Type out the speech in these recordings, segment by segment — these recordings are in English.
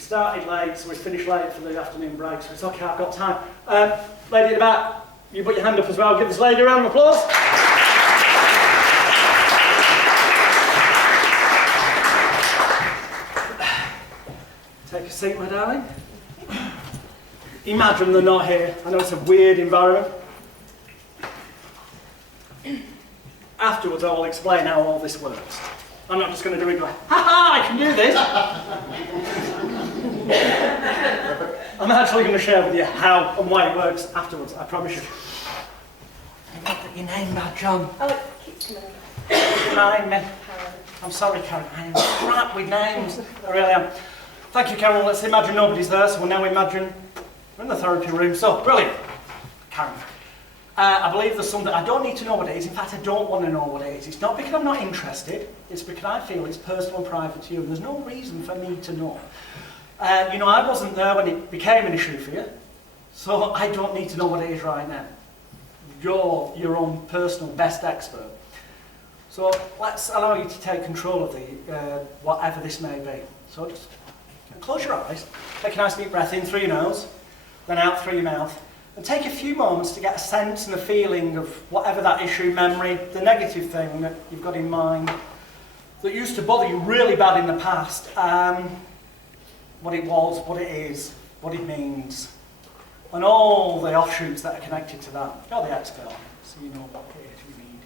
started late, so we finished late for the afternoon break, so it's okay, I've got time. Lady at the back, you put your hand up as well. Give this lady a round of applause. Take a seat, my darling. Imagine they're not here. I know it's a weird environment. Afterwards, I will explain how all this works. I'm not just going to do it and go, ha ha, I can do this. I'm actually going to share with you how and why it works afterwards, I promise you. You've got your name back, John. Oh, it keeps coming Remind me. I'm sorry, Karen. I am crap with names. I really am. Thank you, Karen. Let's imagine nobody's there, so we'll now imagine we're in the therapy room. So, brilliant. Karen. I believe there's something, I don't need to know what it is. In fact, I don't want to know what it is. It's not because I'm not interested. It's because I feel it's personal and private to you. There's no reason for me to know. You know, I wasn't there when it became an issue for you. So I don't need to know what it is right now. You're your own personal best expert. So let's allow you to take control of the whatever this may be. So just close your eyes. Take a nice deep breath in through your nose, then out through your mouth. And take a few moments to get a sense and a feeling of whatever that issue, memory, the negative thing that you've got in mind that used to bother you really bad in the past. What it was, what it is, what it means, and all the offshoots that are connected to that. You're the expert, so you know what it is you need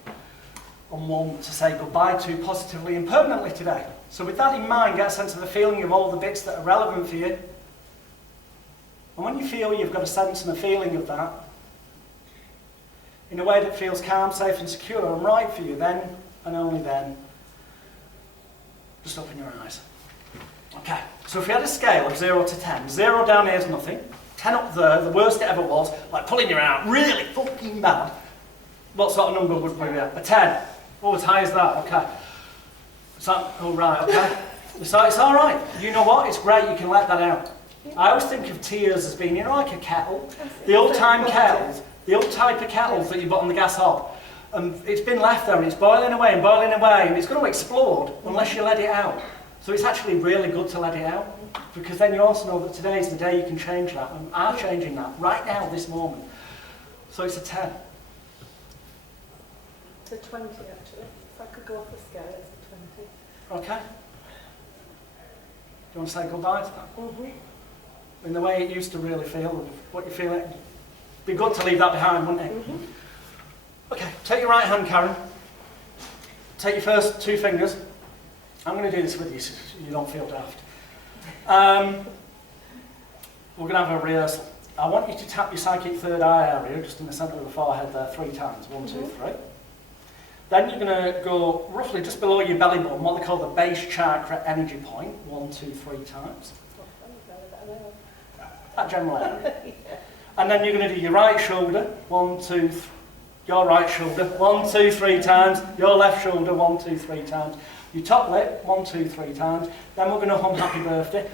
and want to say goodbye to positively and permanently today. So with that in mind, get a sense of the feeling of all the bits that are relevant for you. And when you feel you've got a sense and a feeling of that, in a way that feels calm, safe and secure and right for you, then and only then, just open your eyes. Okay, so if we had a scale of 0 to 10, 0 down here is nothing, 10 up there, the worst it ever was, like pulling your out, really fucking bad, what sort of number would we be at? A 10. Oh, as high as that, okay. Is that, oh right, okay. It's all right. You know what, it's great, you can let that out. I always think of tears as being, you know, like a kettle. The old-time kettles, the old type of kettles that you put on the gas hob. And it's been left there and it's boiling away and it's going to explode unless you let it out. So it's actually really good to let it out, because then you also know that today is the day you can change that, and are changing that right now, this moment. So it's a 10. It's a 20 actually. If I could go off the scale, it's a 20. Okay. Do you want to say goodbye to that? Mm-hmm. In the way it used to really feel, what you feel, it'd be good to leave that behind, wouldn't it? Mm-hmm. Okay, take your right hand, Karen. Take your first 2 fingers. I'm going to do this with you so you don't feel daft. We're going to have a rehearsal. I want you to tap your psychic third eye area, just in the centre of the forehead there, 3 times. 1, 2, 3. Then you're going to go roughly just below your belly button, what they call the base chakra energy point. 1, 2, 3 times. That general area. And then you're going to do your right shoulder, 1, 2, your right shoulder, 1, 2, 3 times, your left shoulder, 1, 2, 3 times, your top lip, 1, 2, 3 times, then we're going to hum happy birthday.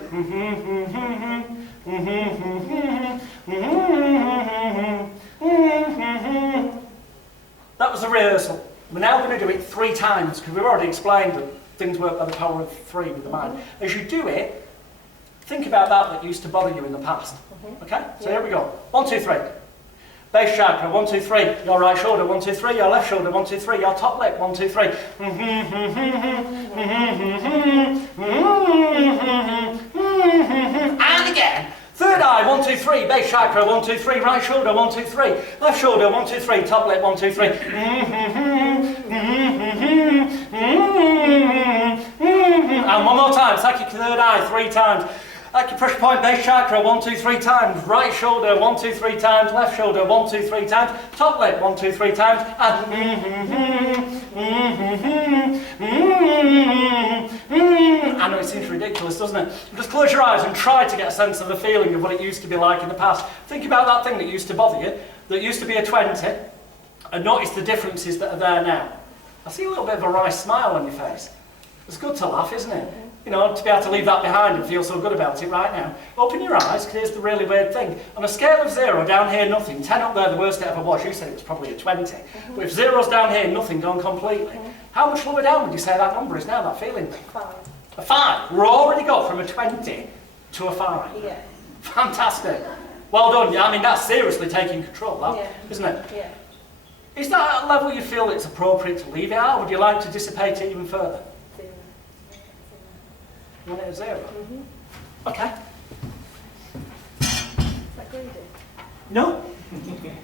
That was the rehearsal. We're now going to do it 3 times, because we've already explained that things work by the power of 3 with the mind. As you do it, think about that used to bother you in the past. Okay? So here we go. 1, 2, 3. Base chakra, 1, 2, 3. Your right shoulder, 1, 2, 3. Your left shoulder, 1, 2, 3. Your top lip, 1, 2, 3. And again. Third eye, 1, 2, 3. Base chakra, 1, 2, 3. Right shoulder, 1, 2, 3. Left shoulder, 1, 2, 3. Top lip, 1, 2, 3. And one more time. Psychic third eye, 3 times. Acupressure point, base chakra, 1, 2, 3 times. Right shoulder, 1, 2, 3 times. Left shoulder, 1, 2, 3 times. Top lip, 1, 2, 3 times. And I know it seems ridiculous, doesn't it? Just close your eyes and try to get a sense of the feeling of what it used to be like in the past. Think about that thing that used to bother you, that used to be a 20, and notice the differences that are there now. I see a little bit of a wry smile on your face. It's good to laugh, isn't it? You know, to be able to leave that behind and feel so good about it right now. Open your eyes, because here's the really weird thing. On a scale of 0, down here, nothing. 10 up there, the worst it ever was. You said it was probably a 20. But if 0's down here, nothing, gone completely. How much lower down would you say that number is now, that feeling? 5. A 5. We're already got from a 20 to a 5? Yeah. Fantastic. Well done. Yeah, I mean, that's seriously taking control, that, Yeah. isn't it? Yeah. Is that a level you feel it's appropriate to leave it at, or would you like to dissipate it even further? 0. You want it at 0? Mm-hmm. Okay. Is that greedy? No.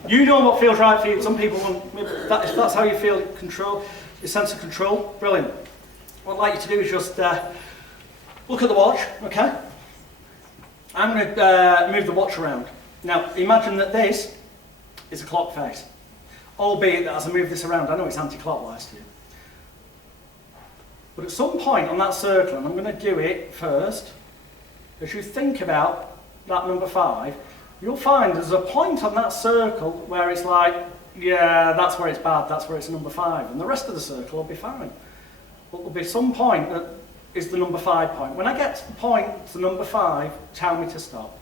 You know what feels right for you. Some people want, if that's how you feel, control, your sense of control, brilliant. What I'd like you to do is just look at the watch, okay? I'm going to move the watch around. Now, imagine that this is a clock face. Albeit that as I move this around, I know it's anti-clockwise to you. But at some point on that circle, and I'm going to do it first, as you think about that number 5, you'll find there's a point on that circle where it's like, yeah, that's where it's bad, that's where it's number 5, and the rest of the circle will be fine. But there'll be some point that is the number 5 point. When I get to the point, to number 5, tell me to stop.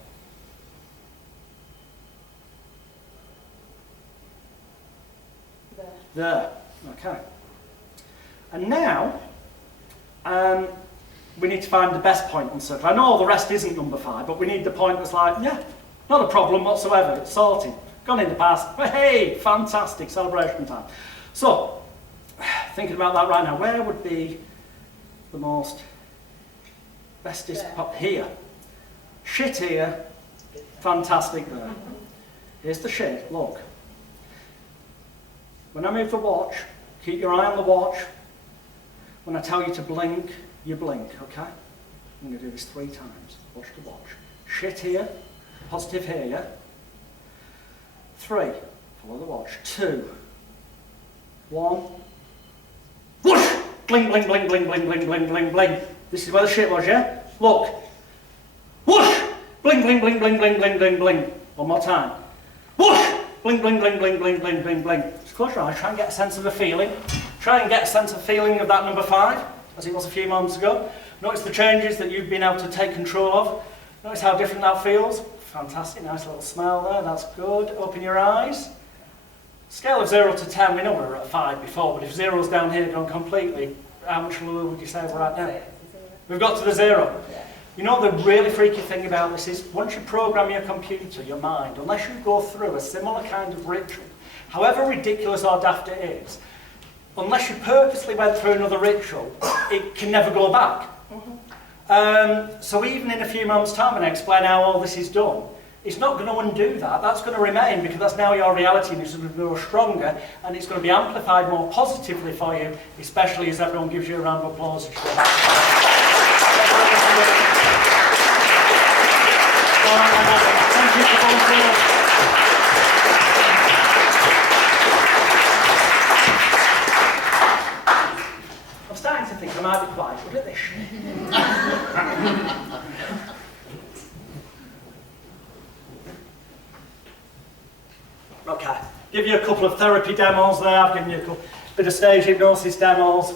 There, okay. And now, we need to find the best point on the circle. I know the rest isn't number 5, but we need the point that's like, yeah, not a problem whatsoever, it's sorted. Gone in the past, hey, fantastic, celebration time. So, thinking about that right now, where would be the most bestest pop here? Shit here, fantastic there. Here's the shit, look. When I move the watch, keep your eye on the watch. When I tell you to blink, you blink, okay? I'm going to do this 3 times. Watch the watch. Shit here, positive here, yeah? 3, follow the watch. 2, 1, whoosh! Bling, bling, bling, bling, bling, bling, bling, bling, bling. This is where the shit was, yeah? Look. Whoosh! Bling, bling, bling, bling, bling, bling, bling, bling. One more time. Whoosh! Bling, bling, bling, bling, bling, bling, bling, bling. Just close your eyes, try and get a sense of the feeling. Try and get a sense of feeling of that number 5, as it was a few moments ago. Notice the changes that you've been able to take control of. Notice how different that feels. Fantastic, nice little smile there, that's good. Open your eyes. Scale of 0 to 10, we know we were at 5 before, but if 0's down here gone completely, how much lower would you say we're at now? We've got to the 0. Yeah. You know the really freaky thing about this is, once you program your computer, your mind, unless you go through a similar kind of ritual, however ridiculous or daft it is, unless you purposely went through another ritual, it can never go back. So even in a few moments' time, when I explain how all this is done, it's not going to undo that. That's going to remain, because that's now your reality, and it's going to grow stronger, and it's going to be amplified more positively for you, especially as everyone gives you a round of applause. Thank you for volunteering. I'm starting to think I might be quite good at this shit. Okay, give you a couple of therapy demos there. I've given you a bit of stage hypnosis demos.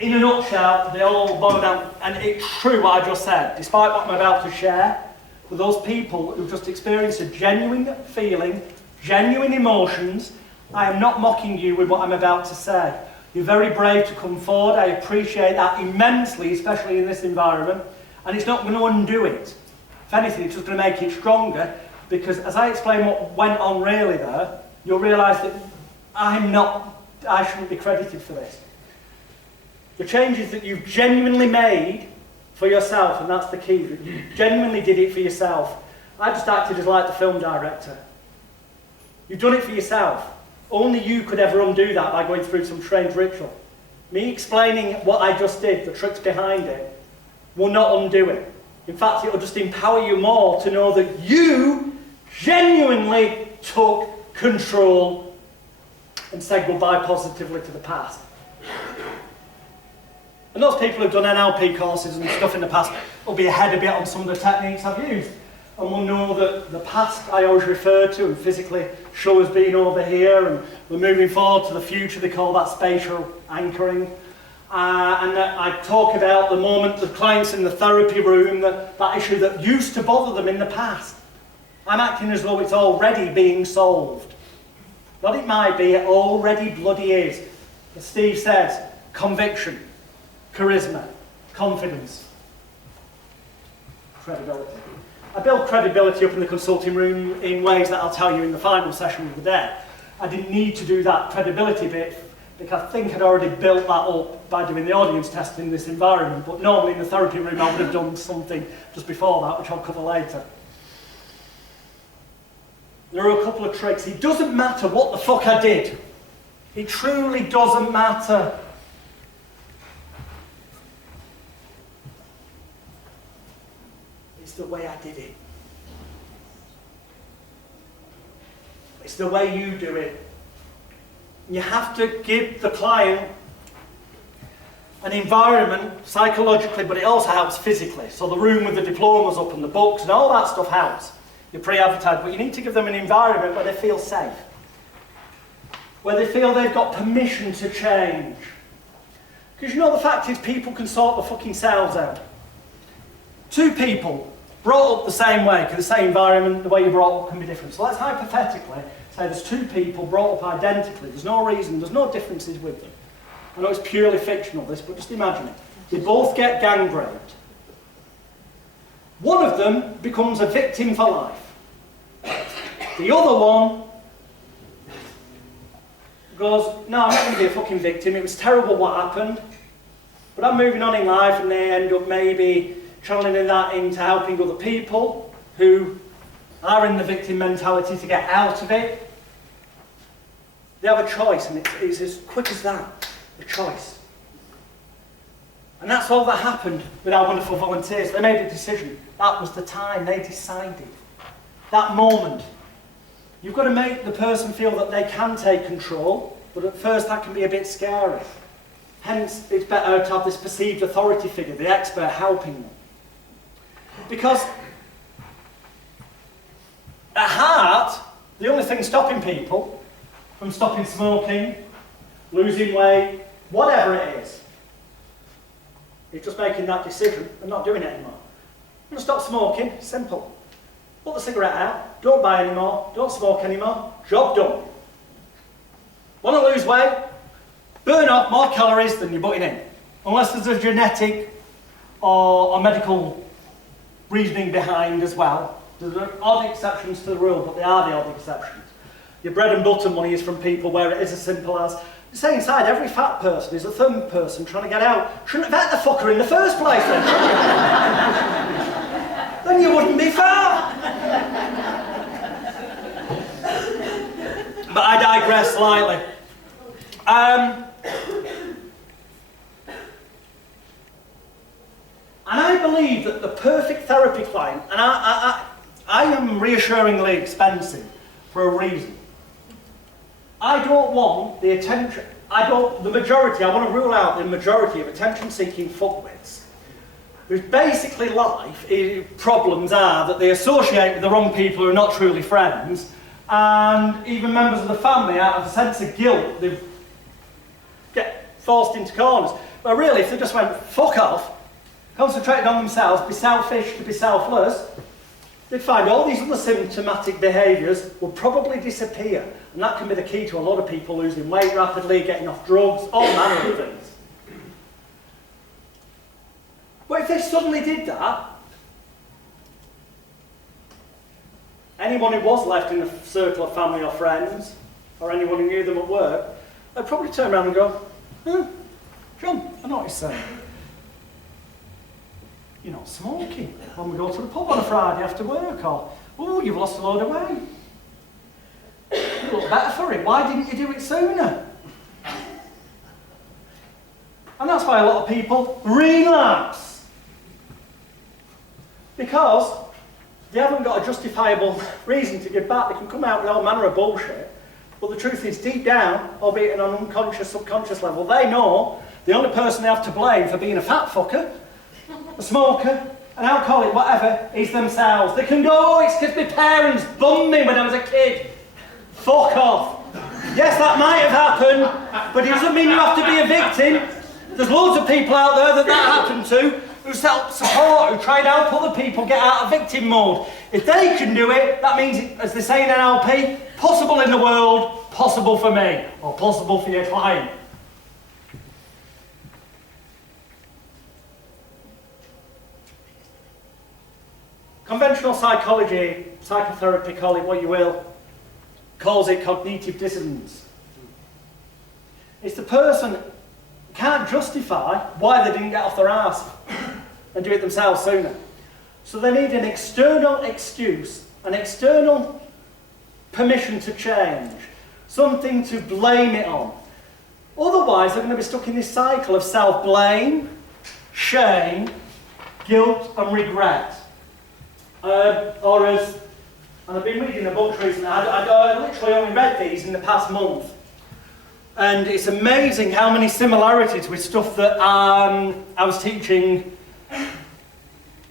In a nutshell, they all boil down, and it's true what I just said, despite what I'm about to share, for those people who've just experienced a genuine feeling, genuine emotions, I am not mocking you with what I'm about to say. You're very brave to come forward. I appreciate that immensely, especially in this environment, and it's not going to undo it. If anything, it's just going to make it stronger, because as I explain what went on really there, you'll realise that I shouldn't be credited for this. The changes that you've genuinely made for yourself, and that's the key, that you genuinely did it for yourself. I just acted as like the film director. You've done it for yourself. Only you could ever undo that by going through some strange ritual. Me explaining what I just did, the tricks behind it, will not undo it. In fact, it will just empower you more to know that you genuinely took control and said goodbye positively to the past. And those people who've done NLP courses and stuff in the past will be ahead a bit on some of the techniques I've used. And will know that the past I always refer to and physically show as being over here, and we're moving forward to the future. They call that spatial anchoring. And I talk about the moment the clients in the therapy room, that issue that used to bother them in the past. I'm acting as though it's already being solved. Not it might be, it already bloody is. As Steve says, conviction, charisma, confidence. credibility. I build credibility up in the consulting room in ways that I'll tell you in the final session of the day. I didn't need to do that credibility bit because I think I'd already built that up by doing the audience test in this environment, but normally in the therapy room I would have done something just before that, which I'll cover later. There are a couple of tricks. It doesn't matter what the fuck I did. It truly doesn't matter. It's the way I did it. It's the way you do it. You have to give the client an environment psychologically, but it also helps physically. So the room with the diplomas up and the books and all that stuff helps. You're pre-advertised, but you need to give them an environment where they feel safe. Where they feel they've got permission to change. Because you know the fact is people can sort the fucking selves out. Two people brought up the same way, because the same environment, the way you're brought up can be different. So let's hypothetically say there's two people brought up identically. There's no reason, there's no differences with them. I know it's purely fictional this, but just imagine it. They both get gang raped. One of them becomes a victim for life. The other one goes, no, I'm not going to be a fucking victim, it was terrible what happened, but I'm moving on in life, and they end up maybe channeling that into helping other people who are in the victim mentality to get out of it. They have a choice, and it's as quick as that, a choice. And that's all that happened with our wonderful volunteers. They made a decision. That was the time they decided. That moment. You've got to make the person feel that they can take control, but at first that can be a bit scary. Hence, it's better to have this perceived authority figure, the expert, helping them. Because at heart, the only thing stopping people from stopping smoking, losing weight, whatever it is just making that decision and not doing it anymore. I'm going to stop smoking, simple. Put the cigarette out, don't buy anymore, don't smoke anymore, job done. Want to lose weight? Burn off more calories than you're putting in. Unless there's a genetic or medical reasoning behind as well. There are odd exceptions to the rule, but they are the odd exceptions. Your bread and butter money is from people where it is as simple as, say inside every fat person is a thin person trying to get out. Shouldn't have had the fucker in the first place then, shouldn't you? Then you wouldn't be fat. But I digress slightly. And I believe that the perfect therapy client, and I am reassuringly expensive for a reason. I don't want the attention, I want to rule out the majority of attention-seeking fuckwits, whose basically problems are that they associate with the wrong people who are not truly friends, and even members of the family, out of a sense of guilt, they get forced into corners. But really, if they just went, fuck off, concentrated on themselves, be selfish to be selfless, they'd find all these other symptomatic behaviours will probably disappear. And that can be the key to a lot of people losing weight rapidly, getting off drugs, all manner of things. But if they suddenly did that, anyone who was left in a circle of family or friends, or anyone who knew them at work, they'd probably turn around and go, John, I know what you're saying. You're not smoking when we go to the pub on a Friday after work, or, oh, you've lost a load of weight. You look better for it. Why didn't you do it sooner? And that's why a lot of people relapse. Because they haven't got a justifiable reason to give back. They can come out with all manner of bullshit, but the truth is, deep down, albeit on an unconscious, subconscious level, they know the only person they have to blame for being a fat fucker, a smoker, an alcoholic, whatever, is themselves. They can go, oh, it's because my parents bummed me when I was a kid. Fuck off. Yes, that might have happened, but it doesn't mean you have to be a victim. There's loads of people out there that happened to, who self-support, who try and help other people get out of victim mode. If they can do it, that means, as they say in NLP, possible in the world, possible for me, or possible for your client. Conventional psychology, psychotherapy, call it what you will, calls it cognitive dissonance. It's the person can't justify why they didn't get off their arse and do it themselves sooner. So they need an external excuse, an external permission to change, something to blame it on. Otherwise, they're going to be stuck in this cycle of self-blame, shame, guilt and regret. And I've been reading a book recently, I literally only read these in the past month. And it's amazing how many similarities with stuff that I was teaching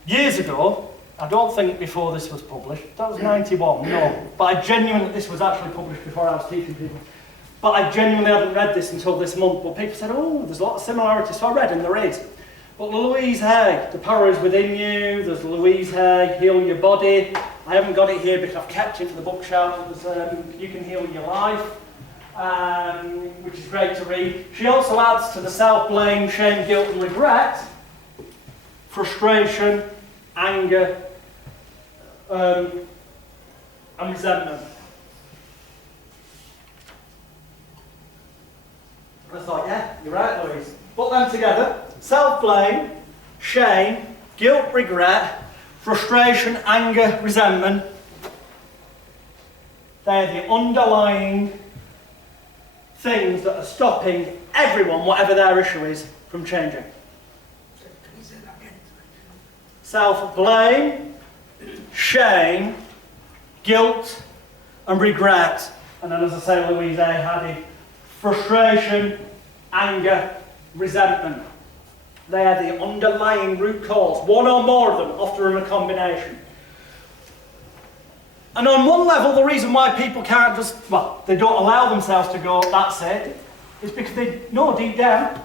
years ago. I don't think before this was published. That was 91, no. But this was actually published before I was teaching people. But I genuinely hadn't read this until this month. But people said, oh, there's a lot of similarities. So I read, and there is. But Louise Hay, the power is within you. There's Louise Hay, heal your body. I haven't got it here because I've kept it for the bookshelf. You can heal your life, which is great to read. She also adds to the self-blame, shame, guilt and regret, frustration, anger, and resentment. I thought, yeah, you're right, Louise. Put them together. Self-blame, shame, guilt, regret, frustration, anger, resentment. They're the underlying things that are stopping everyone, whatever their issue is, from changing. Self-blame, shame, guilt and regret. And then, as I say, Louise A. added frustration, anger, resentment. They are the underlying root cause. One or more of them, often in a combination. And on one level, the reason why people can't they don't allow themselves to go, that's it, is because they know deep down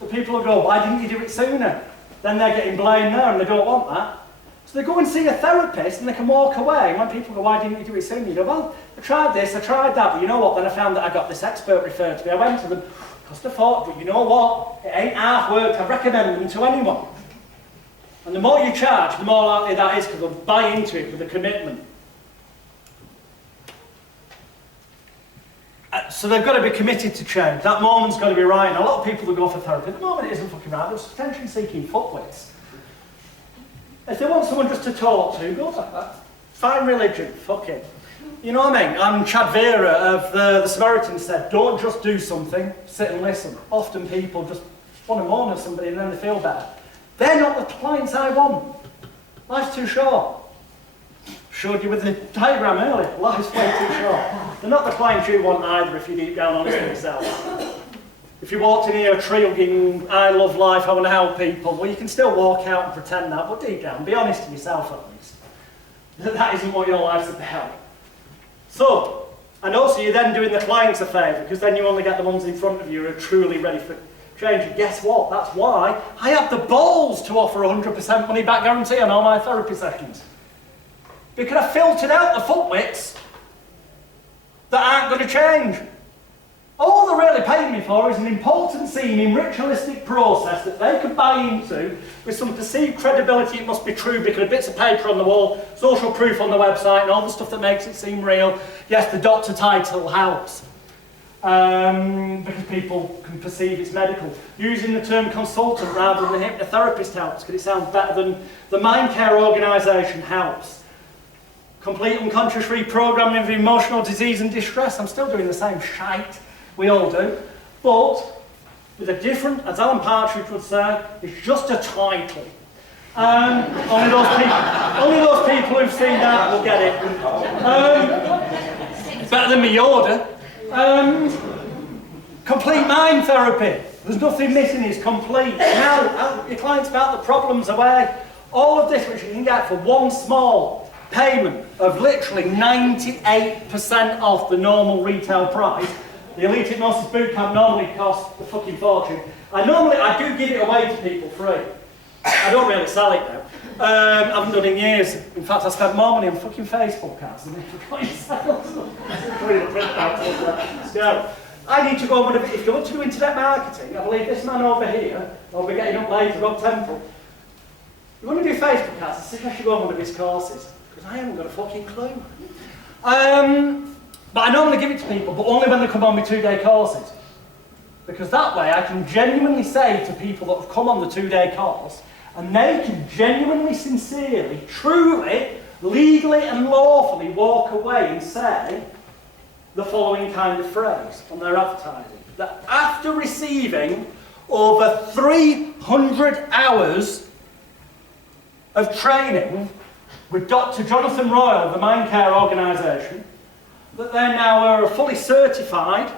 that people will go, why didn't you do it sooner? Then they're getting blamed there and they don't want that. So they go and see a therapist and they can walk away. And when people go, why didn't you do it sooner? You go, well, I tried this, I tried that, but you know what? Then I found that I got this expert referred to me. I went to them, cost a fortune, but you know what? It ain't half worked. I recommend them to anyone. And the more you charge, the more likely that is because they'll buy into it with a commitment. So they've got to be committed to change. That moment's got to be right. And a lot of people that go for therapy, the moment it isn't fucking right. They're attention-seeking fuckwits. If they want someone just to talk to, go for that. Find religion, fuck it. You know what I mean? And Chad Vera of the Samaritans said, don't just do something, sit and listen. Often people just want to moan at somebody and then they feel better. They're not the clients I want. Life's too short. Showed you with the diagram earlier. Life's way too short. They're not the clients you want either if you're deep down honest with yourself. If you walked in here trilling, I love life, I want to help people, well, you can still walk out and pretend that, but deep down, be honest to yourself at least. That isn't what your life's about. So, and also you're then doing the clients a favour, because then you only get the ones in front of you who are truly ready for change. And guess what? That's why I have the balls to offer 100% money back guarantee on all my therapy sessions. Because I filtered out the footwits that aren't going to change. All they're really paying me for is an important seeming ritualistic process that they could buy into with some perceived credibility. It must be true because of bits of paper on the wall, social proof on the website and all the stuff that makes it seem real. Yes, the doctor title helps because people can perceive it's medical. Using the term consultant rather than hypnotherapist helps because it sounds better than the mind care organisation helps. Complete unconscious reprogramming of emotional disease and distress. I'm still doing the same shite. We all do, but with a different, as Alan Partridge would say, it's just a title. Only those people who've seen that will get it. Better than me order. Complete mind therapy. There's nothing missing, it's complete. Now, your client's about the problems away. All of this which you can get for one small payment of literally 98% off the normal retail price. The Elite Hypnosis Bootcamp normally costs a fucking fortune. I do give it away to people free. I don't really sell it now. I haven't done it in years. In fact, I spent more money on fucking Facebook ads than if sales. So, I need to go on with if you want to do internet marketing, I believe this man over here, I'll be getting up later, Rob Temple. You want to do Facebook ads, I suggest you go on one of his courses, because I haven't got a fucking clue. But I normally give it to people, but only when they come on my 2-day courses. Because that way I can genuinely say to people that have come on the 2-day course, and they can genuinely, sincerely, truly, legally and lawfully walk away and say the following kind of phrase on their advertising. That after receiving over 300 hours of training with Dr. Jonathan Royle of the Mind Care Organisation, that they now are a fully certified,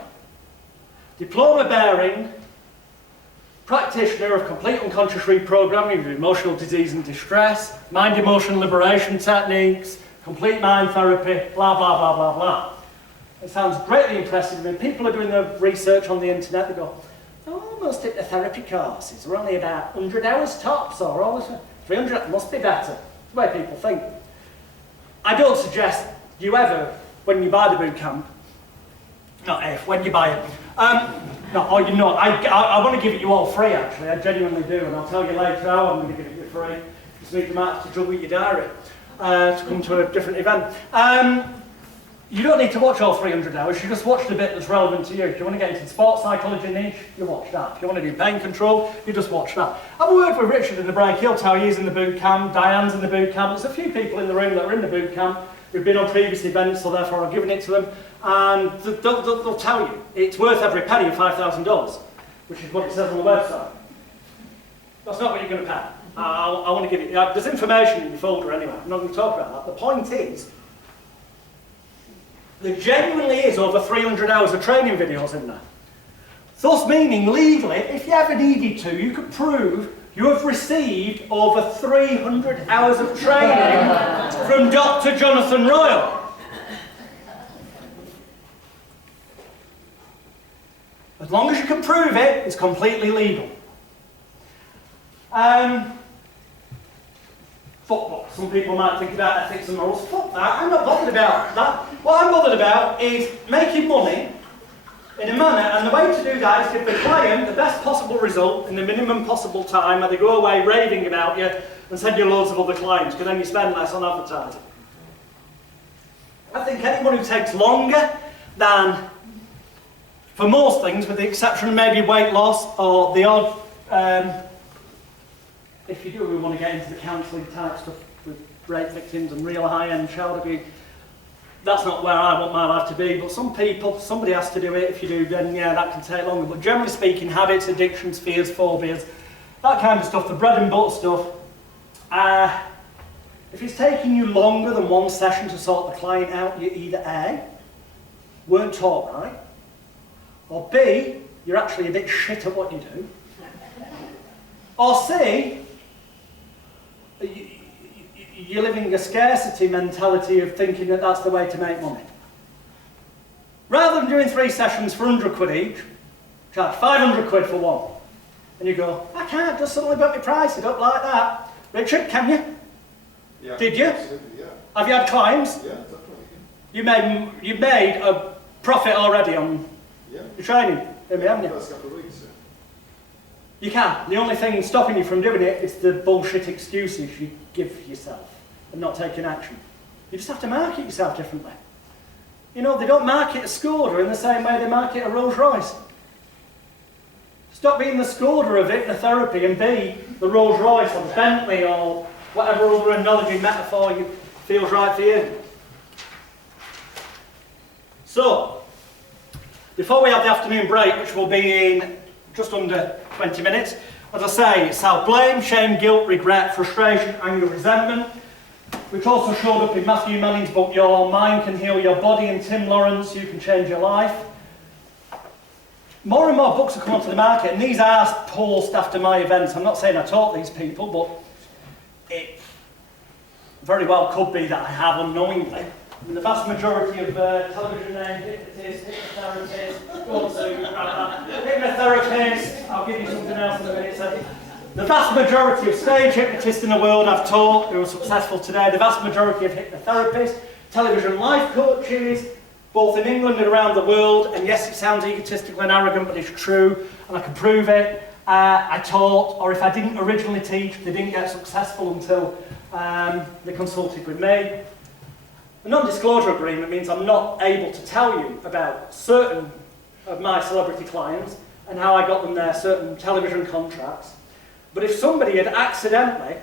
diploma-bearing practitioner of complete unconscious reprogramming of emotional disease and distress, mind-emotion liberation techniques, complete mind therapy, blah, blah, blah, blah, blah. It sounds greatly impressive. When people are doing their research on the internet, they go, oh, most hypnotherapy courses are only about 100 hours tops, or always 300, must be better. That's the way people think. I don't suggest you ever, when you buy the boot camp, not if, when you buy it, no, or you know, I want to give it you all free actually, I genuinely do, and I'll tell you later how I'm going to give it you free. Just need you might have to juggle your diary to come to a different event. You don't need to watch all 300 hours, you just watch the bit that's relevant to you. If you want to get into the sports psychology niche, you watch that. If you want to do pain control, you just watch that. I've worked with Richard in the break, he'll tell you he's in the boot camp, Diane's in the boot camp. There's a few people in the room that are in the boot camp. We've been on previous events, so therefore I've given it to them. And they'll tell you, it's worth every penny of $5,000, which is what it says on the website. That's not what you're going to pay. I want to give you, there's information in your folder anyway, I'm not going to talk about that. The point is, there genuinely is over 300 hours of training videos in there. Thus meaning, legally, if you ever needed to, you could prove you have received over 300 hours of training from Dr. Jonathan Royle. As long as you can prove it, it's completely legal. Football. Some people might think about ethics and morals. Fuck that, I'm not bothered about that. What I'm bothered about is making money in a manner, and the way to do that is give the client the best possible result in the minimum possible time, and they go away raving about you and send you loads of other clients, because then you spend less on advertising. I think anyone who takes longer than, for most things, with the exception of maybe weight loss or the odd, if you do, we want to get into the counselling type stuff with rape victims and real high-end child abuse. That's not where I want my life to be, but some people, somebody has to do it. If you do, then yeah, that can take longer. But generally speaking, habits, addictions, fears, phobias, that kind of stuff, the bread and butter stuff, if it's taking you longer than one session to sort the client out, you either A, weren't taught right, or B, you're actually a bit shit at what you do, or C, you're living a scarcity mentality of thinking that that's the way to make money. Rather than doing 3 sessions for 100 quid each, charge 500 quid for one. And you go, I can't just suddenly put my prices up like that. Richard, can you? Yeah. Did you? Absolutely, yeah. Have you had clients? Yeah, definitely. You've made a profit already on your training, haven't you? First couple of weeks, yeah. You can. The only thing stopping you from doing it is the bullshit excuses you give yourself and not taking action. You just have to market yourself differently. You know, they don't market a Skoda in the same way they market a Rolls Royce. Stop being the Skoda of hypnotherapy and be the Rolls Royce or the Bentley or whatever other analogy metaphor feels right for you. So, before we have the afternoon break, which will be in just under 20 minutes, as I say, it's self-blame, shame, guilt, regret, frustration, anger, resentment, which also showed up in Matthew Manning's book, Your Mind Can Heal Your Body, and Tim Lawrence, You Can Change Your Life. More and more books have come onto the market, and these are post after my events. I'm not saying I taught these people, but it very well could be that I have unknowingly. And the vast majority of television named hypnotists, hypnotherapists, I'll give you something else in a minute. So, the vast majority of stage hypnotists in the world I've taught who are successful today, the vast majority of hypnotherapists, television life coaches, both in England and around the world, and yes, it sounds egotistical and arrogant, but it's true, and I can prove it, I taught, or if I didn't originally teach, they didn't get successful until they consulted with me. A non-disclosure agreement means I'm not able to tell you about certain of my celebrity clients and how I got them their certain television contracts. But if somebody had accidentally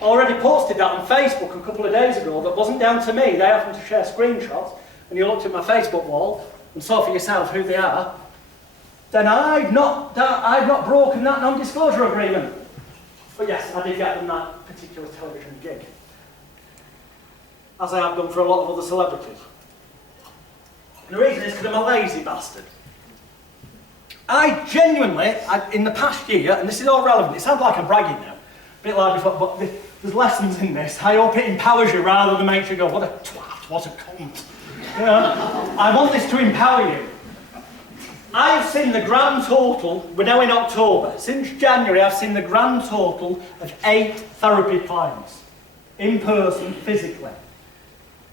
already posted that on Facebook a couple of days ago, that wasn't down to me, they happened to share screenshots, and you looked at my Facebook wall and saw for yourself who they are, then I've not broken that non-disclosure agreement. But yes, I did get them that particular television gig, as I have done for a lot of other celebrities. And the reason is because I'm a lazy bastard. I genuinely, in the past year, and this is all relevant, it sounds like I'm bragging now, a bit like before, but there's lessons in this. I hope it empowers you rather than makes you go, what a twat, what a cunt. You know, I want this to empower you. I've seen the grand total, we're now in October, since January I've seen the grand total of 8 therapy clients, in person, physically.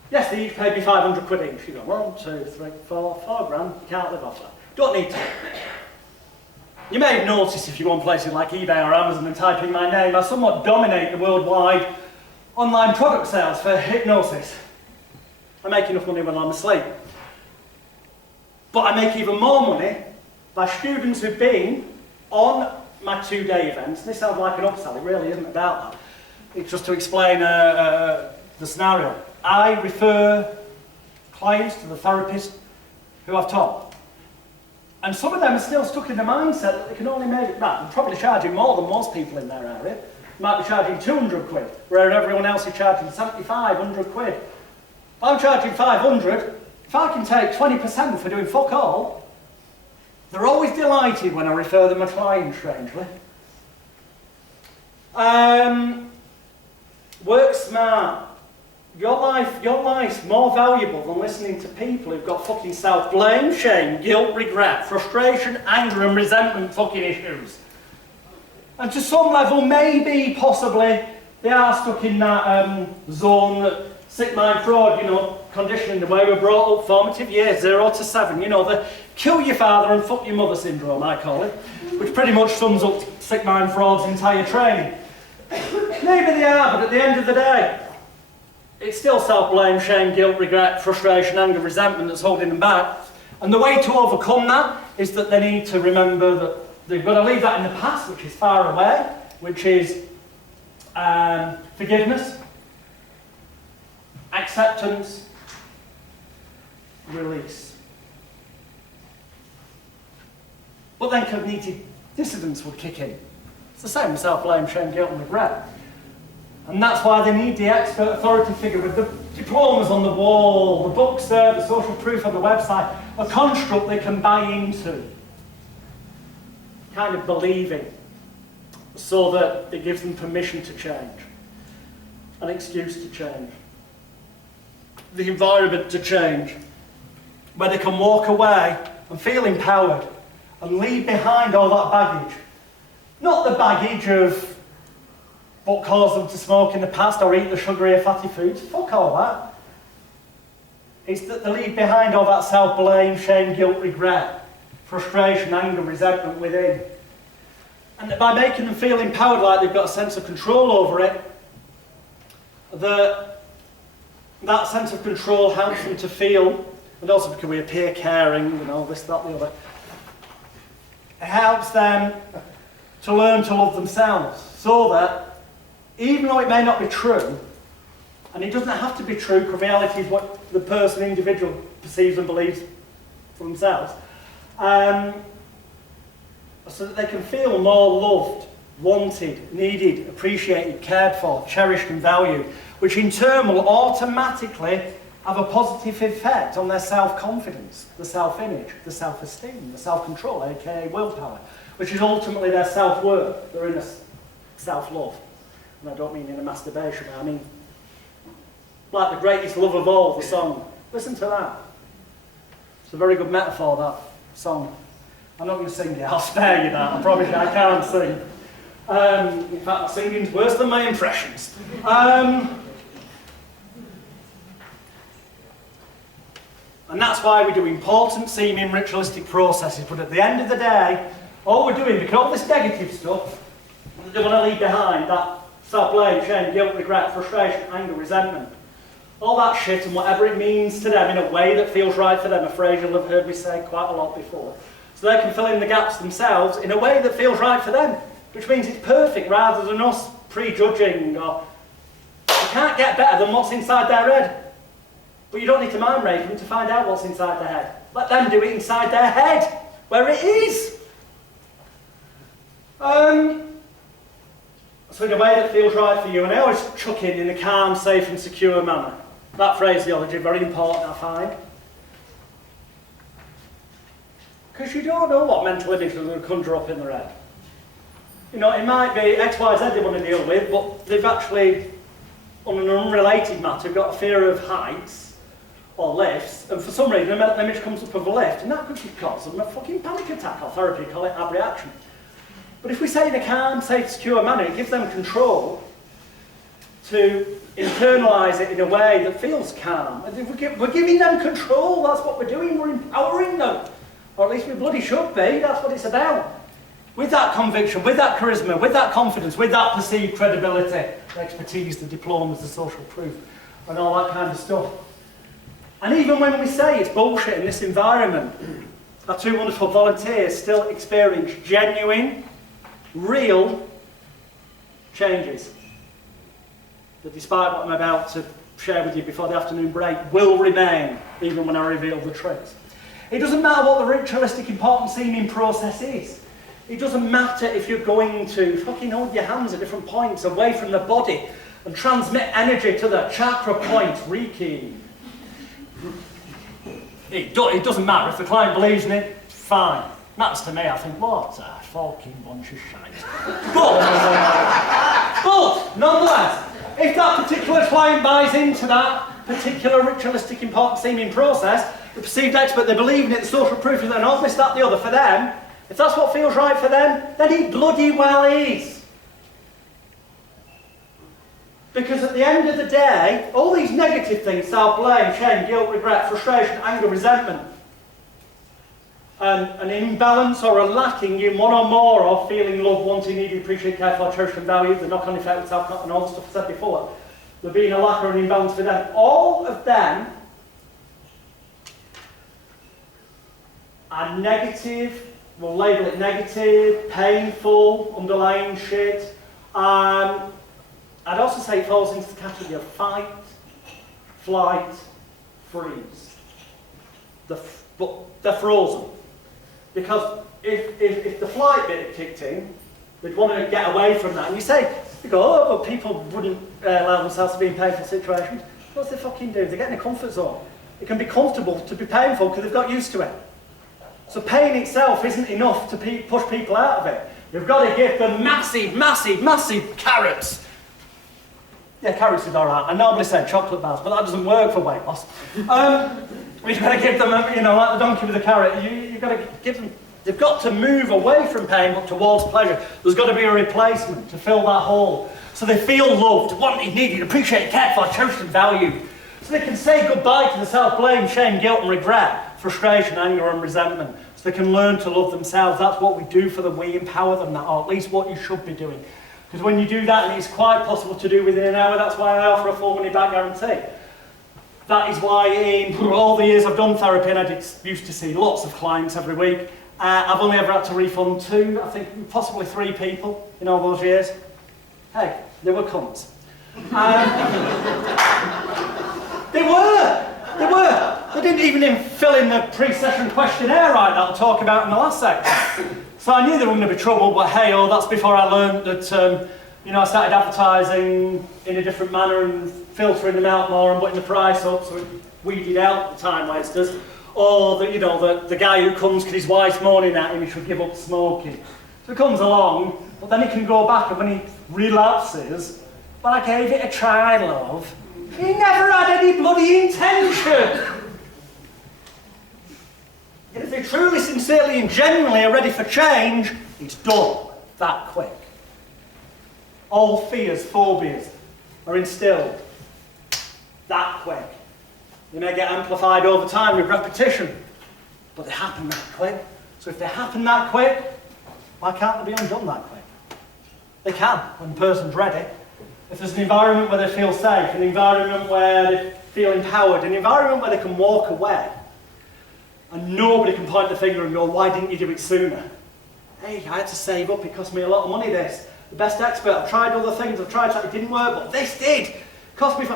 Yes, they each paid me 500 quid each. You go, 1, 2, 3, 4 grand, you can't live off that. Don't need to. You may have noticed if you go on places like eBay or Amazon and type in my name, I somewhat dominate the worldwide online product sales for hypnosis. I make enough money when I'm asleep. But I make even more money by students who've been on my 2-day events. This sounds like an upsell, it really isn't about that. It's just to explain the scenario. I refer clients to the therapist who I've taught. And some of them are still stuck in the mindset that they can only make it back. They're probably charging more than most people in their area. They might be charging 200 quid, where everyone else is charging 75, 100 quid. If I'm charging 500, if I can take 20% for doing fuck all, they're always delighted when I refer them a client, strangely. Work smart. Your life's more valuable than listening to people who've got fucking self-blame, shame, guilt, regret, frustration, anger and resentment fucking issues. And to some level, maybe, possibly, they are stuck in that zone that sick mind fraud, you know, conditioning, the way we're brought up, formative years, 0 to 7, you know, the kill your father and fuck your mother syndrome, I call it, which pretty much sums up sick mind fraud's entire training. Maybe they are, but at the end of the day, it's still self-blame, shame, guilt, regret, frustration, anger, resentment that's holding them back. And the way to overcome that is that they need to remember that they've got to leave that in the past, which is far away, which is forgiveness, acceptance, release. But then cognitive dissonance would kick in. It's the same with self-blame, shame, guilt and regret. And that's why they need the expert authority figure with the diplomas on the wall, the books there, the social proof on the website, a construct they can buy into, kind of believing, so that it gives them permission to change, an excuse to change, the environment to change, where they can walk away and feel empowered and leave behind all that baggage. Not the baggage of what caused them to smoke in the past or eat the sugary or fatty foods. Fuck all that. It's that they leave behind all that self-blame, shame, guilt, regret, frustration, anger, resentment within. And by making them feel empowered, like they've got a sense of control over it, that sense of control helps them to feel, and also because we appear caring and all this, that, the other, it helps them to learn to love themselves, so that even though it may not be true, and it doesn't have to be true, because reality is what the person, individual, perceives and believes for themselves, so that they can feel more loved, wanted, needed, appreciated, cared for, cherished and valued, which in turn will automatically have a positive effect on their self-confidence, the self-image, the self-esteem, the self-control, aka willpower, which is ultimately their self-worth, their inner self-love. And I don't mean in a masturbation way, I mean like the greatest love of all, the song. Listen to that. It's a very good metaphor, that song. I'm not going to sing it, I'll spare you that, I promise you, I can't sing. In fact, my singing's worse than my impressions. And that's why we do important, seeming, ritualistic processes, but at the end of the day, All we're doing, because all this negative stuff, they want to leave behind, that self-blame, shame, guilt, regret, frustration, anger, resentment, all that shit and whatever it means to them in a way that feels right for them, a phrase you'll have heard me say quite a lot before. So they can fill in the gaps themselves in a way that feels right for them, which means it's perfect rather than us prejudging or you can't get better than what's inside their head. But you don't need to mind rape them to find out what's inside their head. Let them do it inside their head, where it is. So in a way that feels right for you, and I always chuck in a calm, safe and secure manner. That phraseology, very important I find. Because you don't know what mental images are going to conjure up in their head. You know, it might be X, Y, Z they want to deal with, but they've actually, on an unrelated matter, got a fear of heights or lifts, and for some reason a mental image comes up of a lift, and that could cause them a fucking panic attack, or therapy call it abreaction. But if we say in a calm, safe, secure manner, it gives them control to internalise it in a way that feels calm. We're giving them control, that's what we're doing, we're empowering them. Or at least we bloody should be, that's what it's about. With that conviction, with that charisma, with that confidence, with that perceived credibility, the expertise, the diplomas, the social proof, and all that kind of stuff. And even when we say it's bullshit in this environment, our two wonderful volunteers still experience genuine, real changes. That despite what I'm about to share with you before the afternoon break, will remain even when I reveal the tricks. It doesn't matter what the ritualistic important seeming process is. It doesn't matter if you're going to fucking hold your hands at different points away from the body and transmit energy to the chakra point, Reiki. It doesn't matter. If the client believes in it, fine. Matters to me, I think, what a fucking bunch of shite. But nonetheless, if that particular client buys into that particular ritualistic important seeming process, the perceived expert, they believe in it, the social proof is there, and all this, that, the other, for them, if that's what feels right for them, then it bloody well is. Because at the end of the day, all these negative things, self-blame, shame, guilt, regret, frustration, anger, resentment, an imbalance or a lacking in one or more of feeling loved, wanted, needed, appreciated, cared for, cherished and valued, the knock-on effect with self-confidence and all the stuff I said before, there being a lack or an imbalance for them, all of them are negative, we'll label it negative, painful, underlying shit. I'd also say it falls into the category of fight, flight, freeze. But they're frozen. Because if the flight bit had kicked in, they'd want to get away from that. And you go, oh, but people wouldn't allow themselves to be in painful situations. What do they fucking do? They get in a comfort zone. It can be comfortable to be painful because they've got used to it. So pain itself isn't enough to push people out of it. You've got to give them massive, massive, massive carrots. Yeah, carrots is alright. I normally say chocolate bars, but that doesn't work for weight loss. You've got to give them, like the donkey with the carrot, you've got to give them, they've got to move away from pain but towards pleasure. There's got to be a replacement to fill that hole. So they feel loved, wanted, needed, appreciated, cared for, cherished and valued. So they can say goodbye to the self-blame, shame, guilt and regret, frustration, anger and resentment. So they can learn to love themselves. That's what we do for them. We empower them, or at least what you should be doing. Because when you do that, and it's quite possible to do within an hour, that's why I offer a full money back guarantee. That is why in all the years I've done therapy, and I used to see lots of clients every week, I've only ever had to refund 2, I think possibly 3 people in all those years. Hey, they were cunts. They were. They didn't even fill in the pre-session questionnaire right that I'll talk about in the last section. So I knew there were going to be trouble, but hey, that's before I learned that, I started advertising in a different manner and filtering them out more and putting the price up so it weeded out the time wasters. Or the guy who comes because his wife's moaning at him, he should give up smoking. So he comes along, but then he can go back and when he relapses, but I gave it a try, love. He never had any bloody intention. And if they truly, sincerely and genuinely are ready for change, it's done that quick. All fears, phobias are instilled that quick. They may get amplified over time with repetition, but they happen that quick. So if they happen that quick, Why can't they be undone that quick? They can, when the person's ready. If there's an environment where they feel safe, an environment where they feel empowered, an environment where they can walk away, and nobody can point the finger and go, why didn't you do it sooner? Hey, I had to save up, it cost me a lot of money this. The best expert, I've tried other things, I've tried that, it didn't work, but this did. Cost me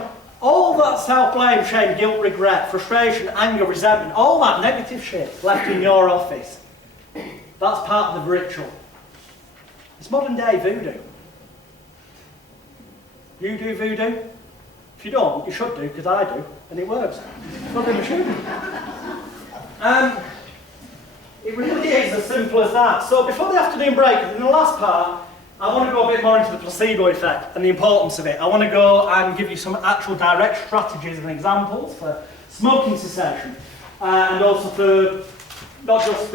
all that self-blame, shame, guilt, regret, frustration, anger, resentment, all that negative shit left in your office. That's part of the ritual. It's modern day voodoo. You do voodoo? If you don't, you should do, because I do, and it works. Not in the shooting. It really is as simple as that. So before the afternoon break, in the last part, I want to go a bit more into the placebo effect and the importance of it. I want to go and give you some actual direct strategies and examples for smoking cessation, and also for not just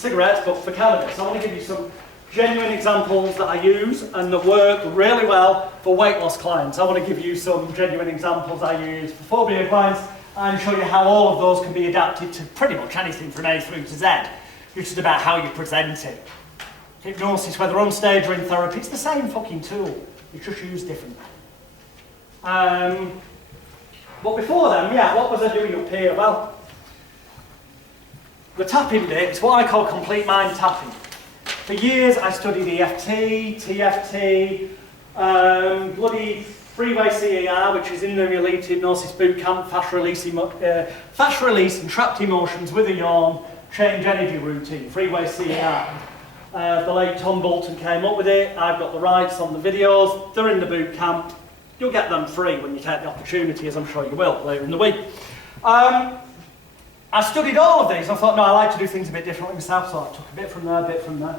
cigarettes, but for cannabis. I want to give you some genuine examples that I use and that work really well for weight loss clients. I want to give you some genuine examples I use for phobia clients and show you how all of those can be adapted to pretty much anything from A through to Z. It's just about how you present it. Hypnosis, whether on stage or in therapy, it's the same fucking tool. It's just used differently. But before then, yeah, what was I doing up here? Well, the tapping bit is what I call complete mind tapping. For years I studied EFT, TFT, bloody freeway CER, which is in the Elite Hypnosis Bootcamp, fast release and trapped emotions with a yawn, change energy routine, freeway CER. The late Tom Bolton came up with it. I've got the rights on the videos. They're in the bootcamp. You'll get them free when you take the opportunity, as I'm sure you will later in the week. I studied all of these. I thought, no, I like to do things a bit differently myself, so I took a bit from there, a bit from there.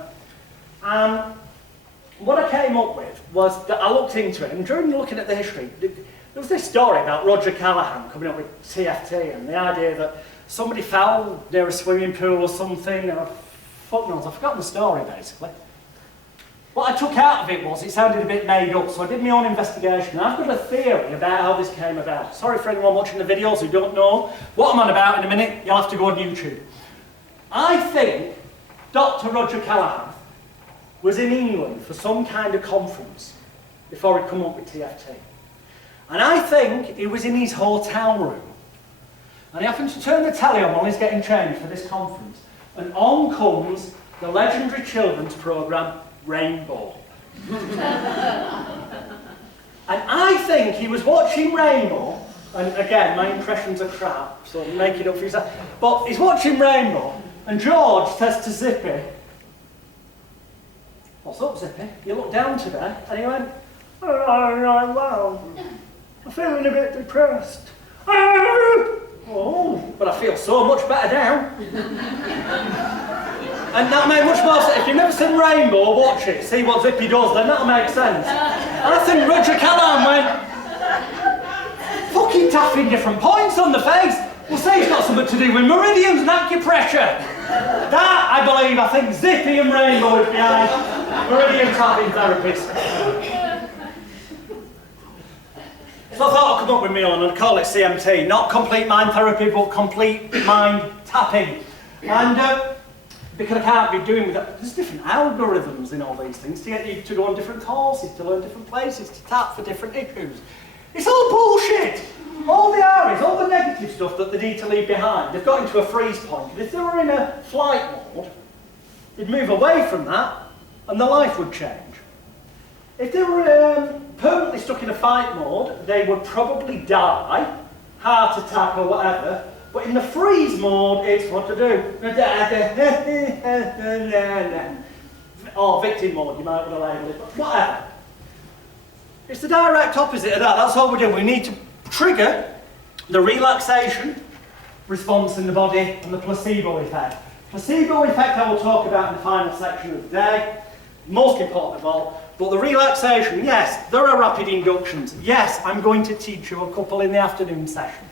What I came up with was that I looked into it, and during looking at the history, there was this story about Roger Callahan coming up with TFT and the idea that somebody fell near a swimming pool or something, or fuck knows, I've forgotten the story basically. What I took out of it was, it sounded a bit made up, so I did my own investigation. I've got a theory about how this came about. Sorry for anyone watching the videos who don't know what I'm on about in a minute, you'll have to go on YouTube. I think Dr. Roger Callahan was in England for some kind of conference before he'd come up with TFT. And I think he was in his hotel room. And he happened to turn the telly on while he's getting changed for this conference. And on comes the legendary children's programme, Rainbow. And I think he was watching Rainbow, and again, my impressions are crap, so I'm making up for yourself. But he's watching Rainbow, and George says to Zippy, "What's up, Zippy? You look down today." And he went, "Oh, well, I'm feeling a bit depressed." "Oh, but I feel so much better now." And that made much more sense. If you've never seen Rainbow, watch it, see what Zippy does, then that'll make sense. And I think Roger Callahan went, fucking tapping different points on the face. We'll say it's got something to do with meridians and acupressure. That, I think Zippy and Rainbow is behind meridian tapping therapies. So I thought I'd come up with my own and call it CMT. Not complete mind therapy, but complete mind tapping. And because I can't be doing with that, there's different algorithms in all these things to get you to go on different courses, to learn different places, to tap for different issues. It's all bullshit. All the areas, all the negative stuff that they need to leave behind, they've got into a freeze point. And if they were in a flight mode, they'd move away from that and their life would change. If they were permanently stuck in a fight mode, they would probably die, heart attack or whatever. But in the freeze mode, it's what to do. Or victim mode, you might want to label it, but whatever. It's the direct opposite of that. That's all we're doing. We need to trigger the relaxation response in the body and the placebo effect. Placebo effect I will talk about in the final section of the day. Most important of all. But the relaxation, yes, there are rapid inductions. Yes, I'm going to teach you a couple in the afternoon session.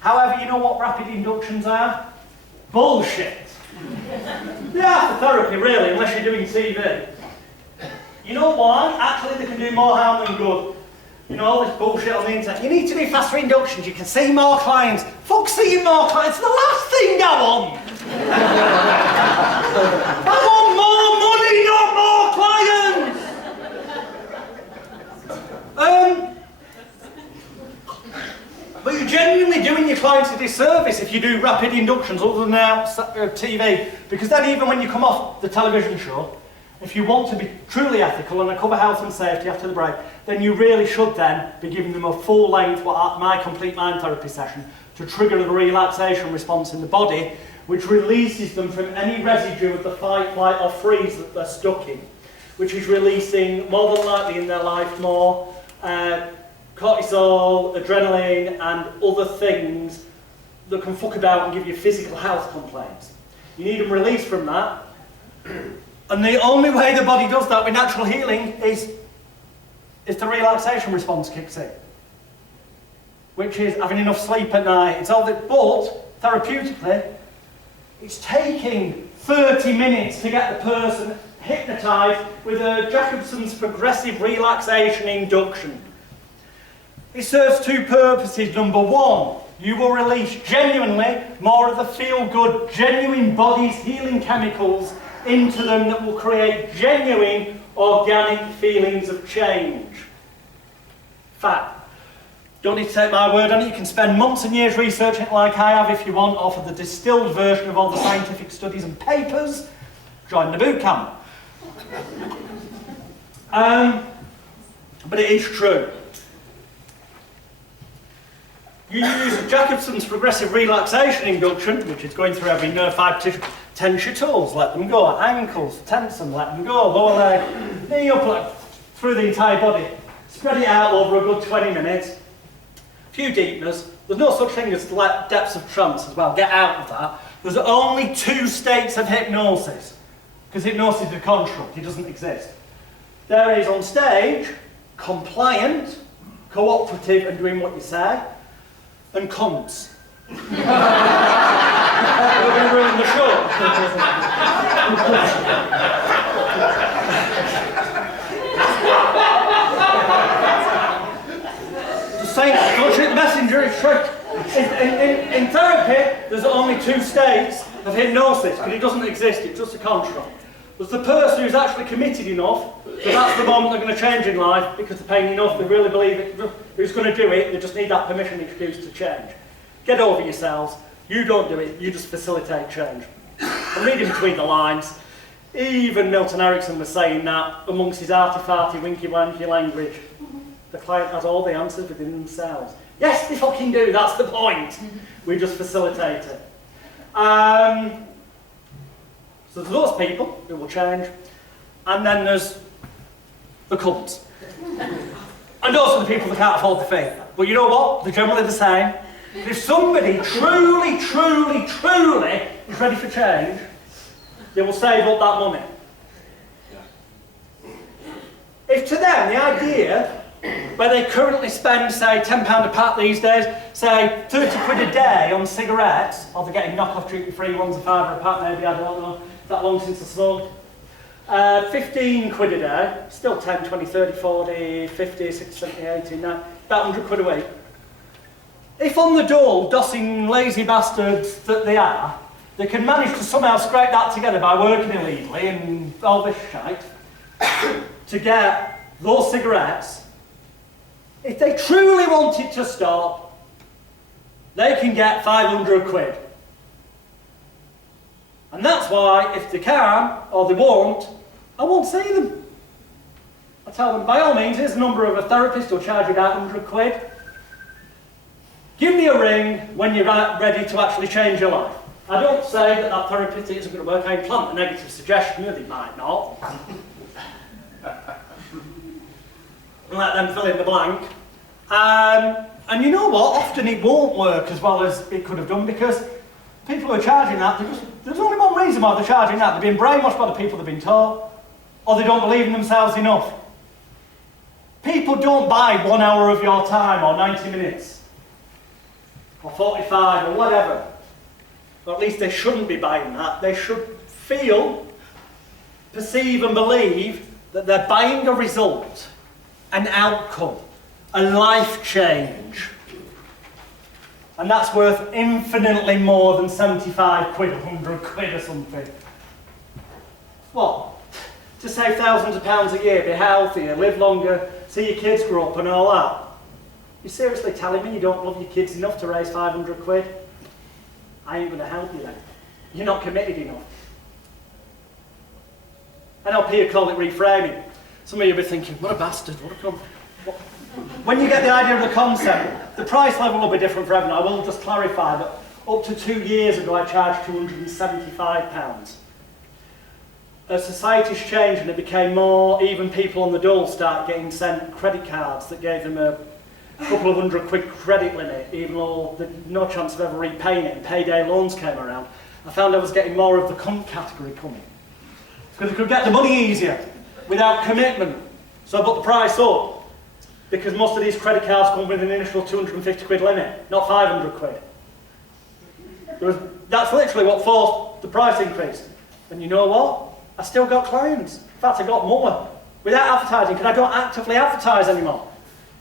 However, you know what rapid inductions are? Bullshit. They are for therapy, really, unless you're doing TV. You know why? Actually, they can do more harm than good. You know, all this bullshit on the internet. You need to do faster inductions. You can see more clients. Fuck seeing more clients. It's the last thing I want. I want more money, not But you're genuinely doing your clients a disservice if you do rapid inductions other than out TV, because then even when you come off the television show, if you want to be truly ethical and cover health and safety after the break, then you really should then be giving them a full-length, my complete mind therapy session to trigger the relaxation response in the body, which releases them from any residue of the fight, flight or freeze that they're stuck in, which is releasing, more than likely in their life, more cortisol, adrenaline and other things that can fuck about and give you physical health complaints. You need them released from that. And the only way the body does that with natural healing is the relaxation response kicks in, which is having enough sleep at night. It's all that, but therapeutically, it's taking 30 minutes to get the person hypnotised with a Jacobson's progressive relaxation induction. It serves two purposes. Number one, you will release genuinely more of the feel-good, genuine body's healing chemicals into them that will create genuine organic feelings of change. Fact. Don't need to take my word on it. You can spend months and years researching it like I have if you want, or for the distilled version of all the scientific studies and papers, join the boot camp. But it is true. You use Jacobson's progressive relaxation induction, which is going through every nerve fiber tissue. Tense your toes, let them go. Ankles, tense them, let them go. Lower leg, knee up, like, through the entire body. Spread it out over a good 20 minutes. Few deepeners. There's no such thing as depths of trance as well. Get out of that. There's only two states of hypnosis, because hypnosis is a construct. It doesn't exist. There is on stage, compliant, cooperative and doing what you say, and cunts. We're going to ruin the show. Just saying, don't shoot the messenger, it's true. In therapy, there's only two states of hypnosis, but it doesn't exist, it's just a construct. There's the person who's actually committed enough, so that's the moment they're going to change in life, because they're paying enough, they really believe it, who's going to do it, they just need that permission excuse to change. Get over yourselves. You don't do it, you just facilitate change. I'm reading between the lines. Even Milton Erickson was saying that amongst his arty-farty, winky-wanky language, the client has all the answers within themselves. Yes, they fucking do, that's the point. We just facilitate it. So there's those people who will change, and then there's the cunts. And also the people that can't afford the fee. But you know what? They're generally the same. If somebody truly, truly, truly is ready for change, they will save up that money. If to them the idea, where they currently spend, say, £10 a pack these days, say 30 quid a day on cigarettes, or they're getting knockoff duty-free ones, a £5 a pack maybe, I don't know, that long since I smoked. 15 quid a day, still 10, 20, 30, 40, 50, 60, 70, 80, 90, about 100 quid a week. If on the dole, dossing lazy bastards that they are, they can manage to somehow scrape that together by working illegally and all this shite, to get those cigarettes, if they truly wanted to stop, they can get 500 quid. And that's why, if they can, or they won't, I won't see them. I tell them, by all means, here's the number of a therapist who'll charge you that 100 quid. Give me a ring when you're ready to actually change your life. I don't say that that therapist isn't going to work. I implant the negative suggestion that it might not. And let them fill in the blank. And you know what? Often it won't work as well as it could have done, because people who are charging that, there's only one reason why they're charging that. They're being brainwashed by the people they've been taught, or they don't believe in themselves enough. People don't buy 1 hour of your time, or 90 minutes, or 45, or whatever. Or at least they shouldn't be buying that. They should feel, perceive and believe that they're buying a result, an outcome, a life change. And that's worth infinitely more than 75 quid, 100 quid or something. What? To save thousands of pounds a year, be healthier, live longer, see your kids grow up and all that. You're seriously telling me you don't love your kids enough to raise 500 quid? I ain't going to help you then. You're not committed enough. NLP call it reframing. Some of you will be thinking, what a bastard, what a cunt. When you get the idea of the concept, the price level will be different for everyone. I will just clarify that up to 2 years ago I charged £275. As society's changed and it became more, even people on the dole start getting sent credit cards that gave them a couple of £100 credit limit, even though there's no chance of ever repaying it, and payday loans came around, I found I was getting more of the cunt category coming. Because I could get the money easier, without commitment. So I put the price up, because most of these credit cards come with an initial £250 limit, not 500 quid. That's literally what forced the price increase. And you know what? I still got clients. In fact, I got more. Without advertising, because I don't actively advertise anymore.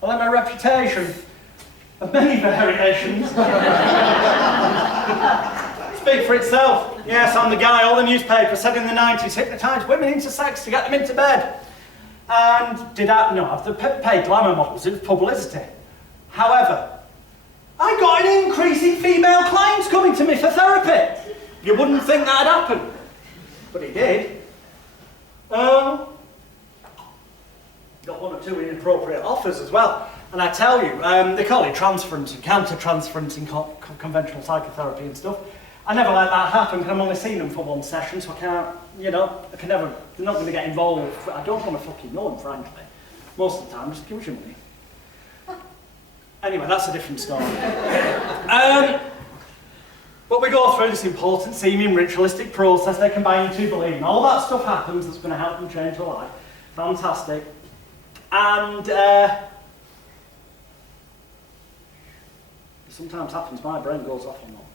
I let my reputation of many variations speak for itself. Yes, I'm the guy all the newspapers said in the 90s, hypnotise women into sex to get them into bed. And did I? No, I've paid glamour models, it was publicity. However, I got an increase in female clients coming to me for therapy. You wouldn't think that'd happen, but it did. Got 1 or 2 inappropriate offers as well. And I tell you, they call it transference and counter-transference in conventional psychotherapy and stuff. I never let that happen because I'm only seeing them for 1 session, so I can't, I can never, they're not going to get involved. I don't want to fucking know them, frankly. Most of the time, just give us your money. Anyway, that's a different story. But we go through this important, seeming ritualistic process they can buy into believing. All that stuff happens that's going to help them change their life. Fantastic. And sometimes happens, my brain goes off on that.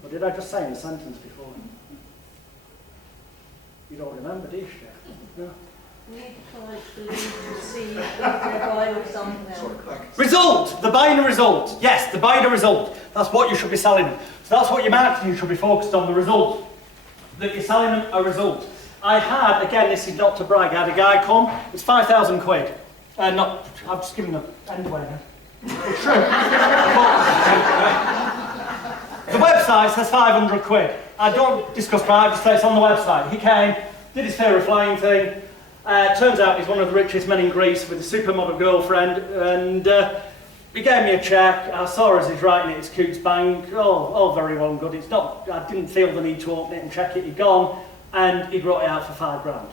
What did I just say in the sentence before? You don't remember, do you, Chef? No. Result! The buying a result. Yes, the buying a result. That's what you should be selling them. So that's what your marketing should be focused on, the result. That you're selling them a result. I had, again, this is not to brag, I had a guy come, it's 5,000 quid. I've just given them, anyway. It's true. The website says 500 quid. I don't discuss price, just say it's on the website. He came, did his fear of flying thing. Turns out he's one of the richest men in Greece with a supermodel girlfriend, and he gave me a cheque. I saw as he's writing it, it's Coots Bank. Oh, very well and good. It's not. I didn't feel the need to open it and check it. He'd gone, and he brought it out for £5 grand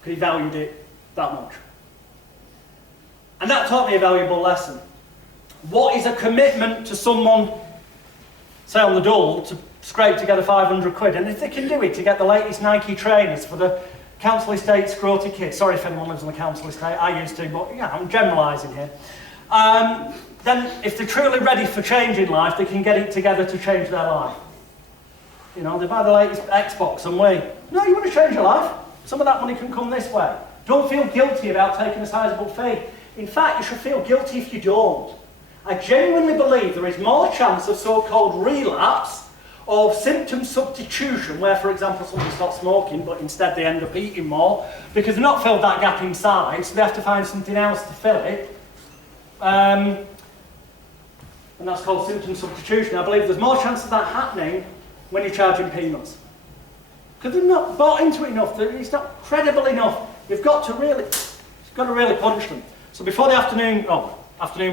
because he valued it that much. And that taught me a valuable lesson. What is a commitment to someone, say on the dole, to scrape together 500 quid? And if they can do it to get the latest Nike trainers for the council estate scroty kids, sorry if anyone lives on the council estate, I used to, but yeah, I'm generalising here. Then if they're truly ready for change in life, they can get it together to change their life. They buy the latest Xbox and wait. No, you want to change your life? Some of that money can come this way. Don't feel guilty about taking a sizable fee. In fact, you should feel guilty if you don't. I genuinely believe there is more chance of so-called relapse or symptom substitution, where, for example, somebody stops smoking, but instead they end up eating more, because they've not filled that gap inside, so they have to find something else to fill it. And that's called symptom substitution. I believe there's more chance of that happening when you're charging peanuts. Because they're not bought into it enough, it's not credible enough. You've got to really punch them. So before the afternoon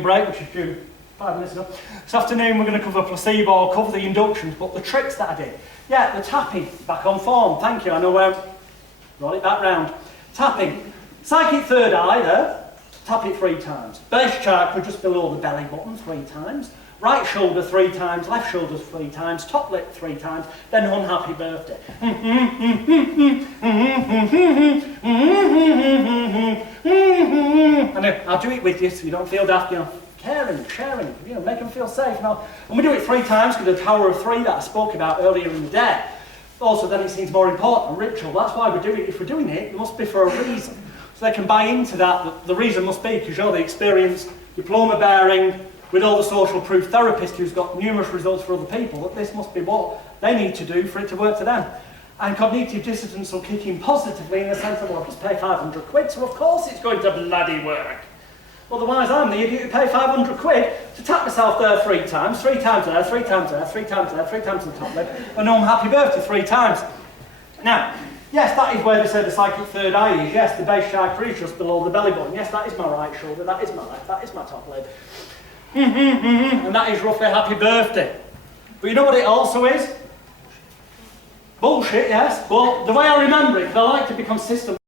break, which is due 5 minutes ago, this afternoon we're going to cover placebo, cover the inductions, but the tricks that I did. Yeah, the tapping, back on form, thank you, I know where, roll it back round. Tapping, psychic third eye there, tap it 3 times. Base chakra just below the belly button 3 times. Right shoulder 3 times, left shoulder 3 times, top lip 3 times, then unhappy birthday. And I'll do it with you so you don't feel daft, caring, sharing, make them feel safe. And we do it 3 times because the power of 3 that I spoke about earlier in the day. Also, then it seems more important, a ritual. That's why we're doing it. If we're doing it, it must be for a reason. So they can buy into that. The reason must be because you're the experienced diploma bearing, with all the social proof therapist who's got numerous results for other people, that this must be what they need to do for it to work for them. And cognitive dissonance will kick in positively in the sense of, well, I'll just pay 500 quid, so of course it's going to bloody work. Otherwise, I'm the idiot who paid 500 quid to tap myself there 3 times, 3 times there, 3 times there, 3 times there, 3 times on the top lid, and know I'm happy birthday 3 times. Now, yes, that is where they say the psychic third eye is. Yes, the base chakra is just below the belly button. Yes, that is my right shoulder, that is my left, that is my top lid. And that is roughly happy birthday. But you know what it also is? Bullshit, yes, but the way I remember it, 'cause I like to be consistent